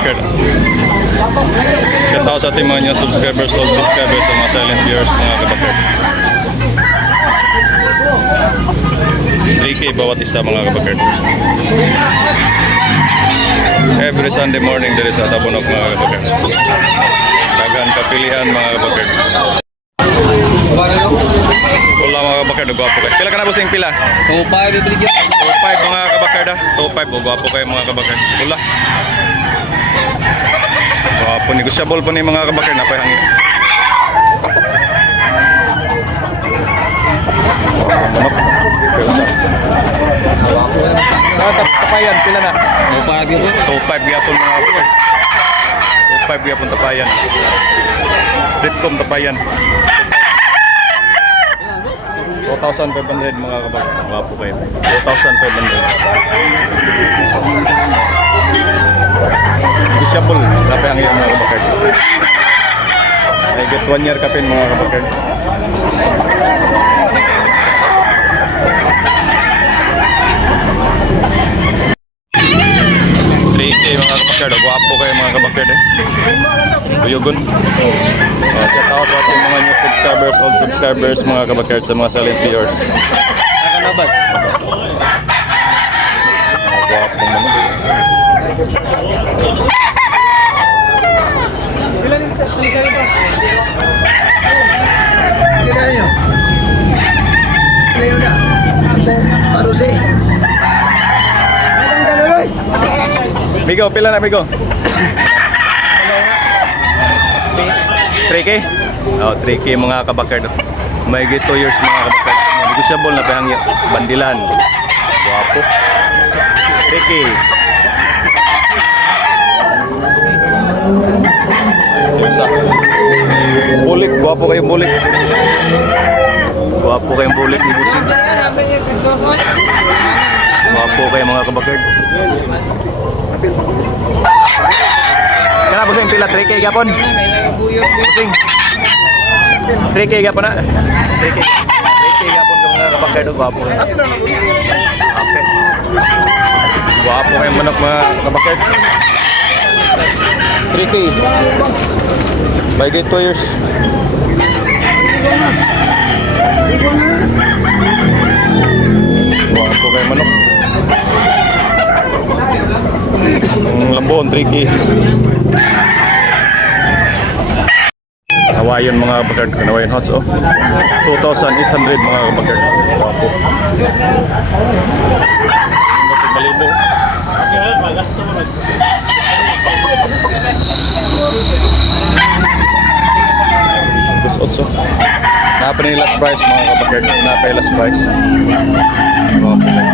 kabakard. Shout out sa ating mga new subscribers, old subscribers, sa mga silent viewers mga kabakard. 3K bawat isa mga kabakard. Every Sunday morning there is a tabunok mga kabakard. Daghan kapilian mga kabakard. Wala mga kabakard, gwapo kayo. Pila ka na busing pila? 2.5 ito dito. 2.5 mga kabakard ah. 2.5 gwapo kayo mga kabakard. Wala. Gwapo, negosyable po ni mga kabakard na pahangin. Tapayan, pila na? 2.5 yun. 2.5 gyapon mga kabakard. 2.5 gyapon tapayan. Streetcom tapayan. 2,500 mga kabakard. Gwapo kayo. 2,500. Negosyable. Dapat ang iyong mga kabakard. I get 1 year kapin mga kabakard. Mga kabakard, gwapo kayo mga kabakard eh. Uyugon. Shout out sa ating mga new subscribers, old subscribers mga kabakard, sa mga silent viewers. Nakanabas. Gwapo naman. Kailan nyo? Kailan na? Ante, parusi. Migo, pila na Migo? 3K? Oh, 3K mga kabakard. May 2 years mga kabakard. Negosyable na pahangya. Bandilan. Gwapo. 3K. Isa. Bulik, gwapo kayong bulik. Gwapo kayong bulik ni Busing. Gwapo kayo mga kabakard. Kana Busing pila 3K gapon. Busing. 3K gapon na. 3K. 3K gapon ka mga kabakard, gwapo. Okay. Gwapo kayong manok mga kabakard. 3K. By 2 years. Gwapo kayong manok. Ang lambon, 3K. Hawaiian mga kabakard. Hawaiian hots oh. 2,800 mga kabakard. Gwapo. Malibo. Otso. Napa ni last price mga kabakard. Napa yung last price. Gwapo kayo.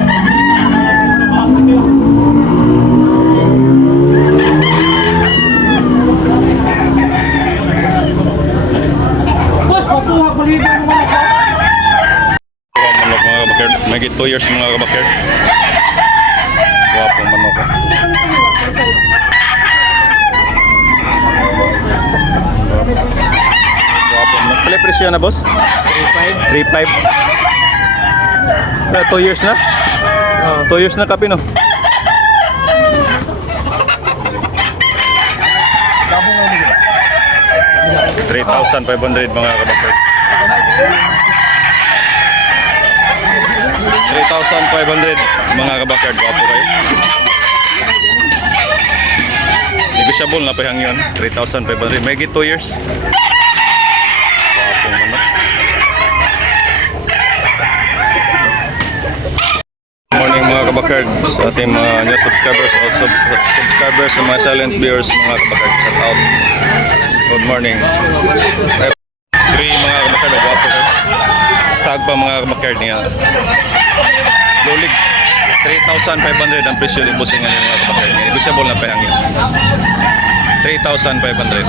Manok mga kabakard. May 2 years mga kabakard. Gwapo manok. Gwapo manok. Pala presyo na boss? 3.5. 2 years na? 2 years na kapi no? $3,500 mga kabakard. 3,500 mga kabakard. Gwapo kayo. Negosyable na pahang yun. 3,500. May 2 years. Gwapo manok. Morning mga kabakard. Sa ating mga new subscribers, also subscribers sa mga silent viewers mga kabakard. Shout out. Good morning. 3 mga kabakard, gwapo kayo. Stag pa mga kabakard niya. Lulig. 3,500 ang presyo ng busingan yung mga kabakard niya. Negosyable na pahangin. 3,500.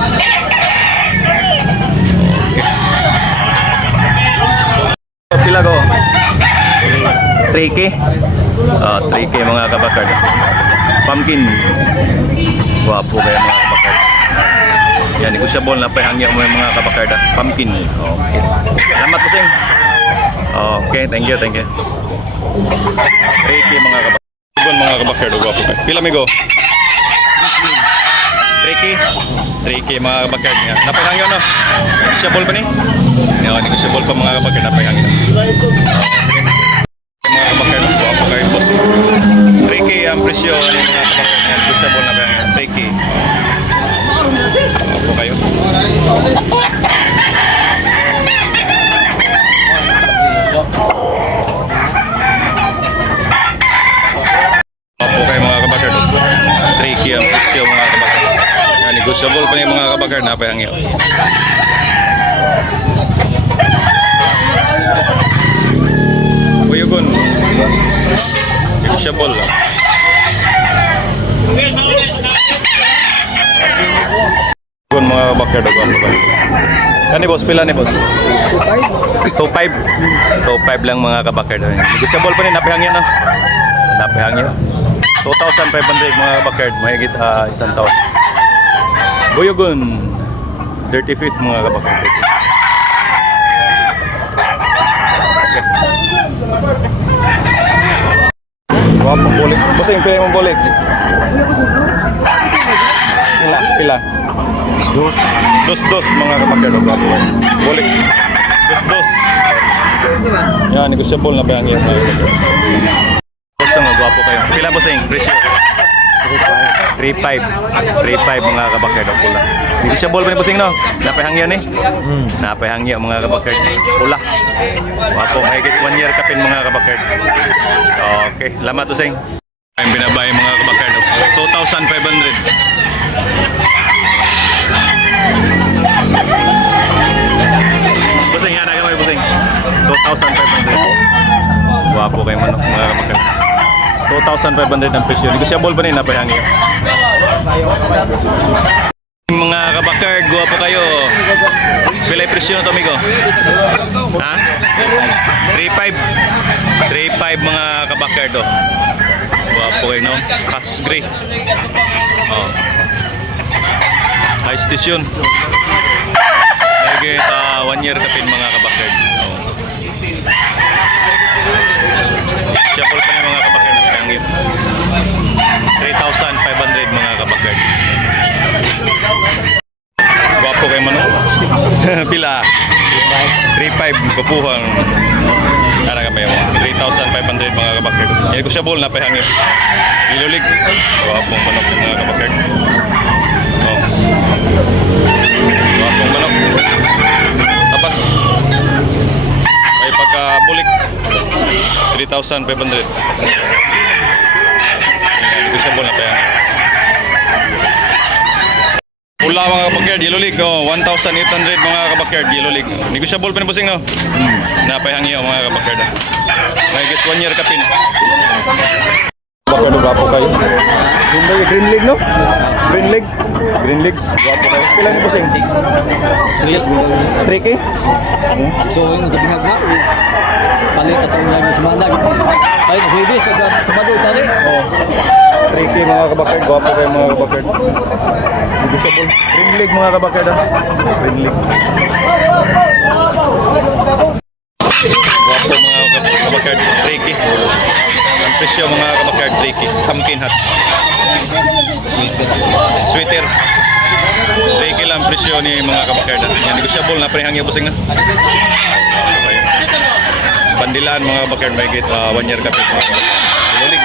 Okay. Pila ko? 3K? 3K mga kabakard. Pumpkin. Gwapo kayo mga kabakard. Yan, negosyable na pahangin mo yung mga kabakard. Pumpkin. Okay. Salamat po sing. Okay, thank you, thank you. 3K mga kabakard. Mga kabakard, gwapo kayo. Pila migo? 3K mga kabakard niya. Napahangyo no? Negotiable pa ni? Yan, negotiable pa mga kabakard. Napahangyo. Mga kabakard, ako kayo boss. 3K ang presyo ng mga kabakard niya. Negotiable na bahangyo. 3K. Ako kayo. Ako kayo mga kabakard. 3K ang presyo mga kabakard. Yan, negotiable pa yung mga kabakard. Napahangyo. Uyugon. Negotiable lang. Uyugon mga kabakard. Kani boss, pila ni boss? 2.5 lang mga kabakard. Negotiable pa rin, napihangyan no? Napihangyan 2,500 mga kabakard, mahigit isang taon. Buyugon 35th mga kabakard. Wapang bulik. Bossing, pila mong bulik? Pila? Dos mga kabakard. Bulik. Dos. Yan, negosyable na ba ang iyong mga kabakard? Bossing, gwapo kayo. Pila bossing? Presyo? 3.5 mga kabakard ang pula. Negosyable pa ni bossing no? Napahangyo ni? Napahangyo mga kabakard. Pula. Wapo, mahigit 1 year kapin mga kabakard. Okay, salamat bossing. Ang binabay mga kabakard. 2,500. Bossing, yan nagamay bossing. 2,500. Wapo kayo manok mga kabakard. 2,500 ang presyo. Negosyable ba rin napahangyo? Mga kabakard, guwapo kayo. Pilay presyo na to, amigo? Ha? 3.5 mga kabakard, oh. Guwapo kayo, no? Hats gray. Oh. High station. Mahigit 1 year kapin mga kabakard. Oh. Siyapol pa ng mga kabakard na pangit. 3,500 mga kabakard. Gwapo kayo man, no? Pila? 3.5 kapuhang. Ano ka ba yun? 3,500 mga kabakard. Negosyable na pahangin. Ilulig. Gwapong manok ng mga kabakard. Oh. Gwapong manok. Tapos ay pagkabulik 3,500. Negosyable na pahangin. Pula mga kabakard, Yellow League, 1,800 mga kabakard, Yellow League. Negosyable pa ni bossing, no? Napahangyo mga kabakard. Mahigit 1 year kapin. Kabakard, gwapo kayo. Green League, no? Green League? Green Leagues, gwapo kayo. Kailan ni bossing? 3K? So, yung gabihag na. Palit at ang lagi sa mga lagi. Ay, nagwibis. Sa bado, tali. Oo. 3K mga kabakard, gwapo kayo mga kabakard. Negosyable. Green League mga kabakard, ha? Green League. Gwapo mga kabakard, 3K. Ang presyo mga kabakard, 3K. Pumpkin hats. Sweater. 3K lang presyo ni mga kabakard. Yan, negosyable na prehangyo bossing na. Bandilaan mga kabakard, may git 1 year kapit mga kabakard. Lulig.